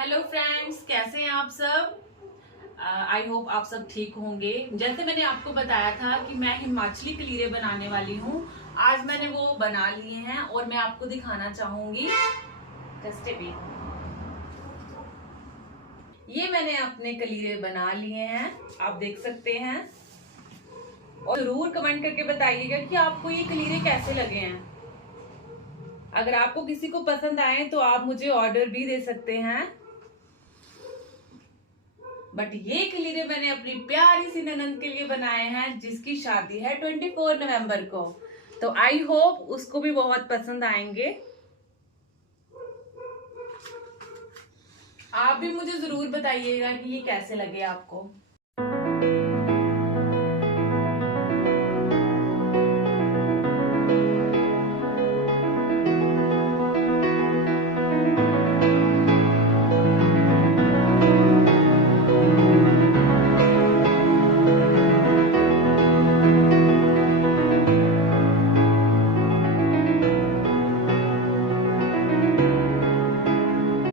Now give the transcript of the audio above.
Hello friends, कैसे हैं आप सब। आई होप आप सब ठीक होंगे। जैसे मैंने आपको बताया था कि मैं हिमाचली कलीरे बनाने वाली हूँ। आज मैंने वो बना लिए हैं और मैं आपको दिखाना चाहूंगी। ये मैंने अपने कलीरे बना लिए हैं, आप देख सकते हैं। और जरूर कमेंट करके बताइएगा कि आपको ये कलीरे कैसे लगे हैं। अगर आपको किसी को पसंद आए तो आप मुझे ऑर्डर भी दे सकते हैं। बट ये कलीरे मैंने अपनी प्यारी सी ननंद के लिए बनाए हैं, जिसकी शादी है 24 नवंबर को। तो आई होप उसको भी बहुत पसंद आएंगे। आप भी मुझे जरूर बताइएगा कि ये कैसे लगे आपको।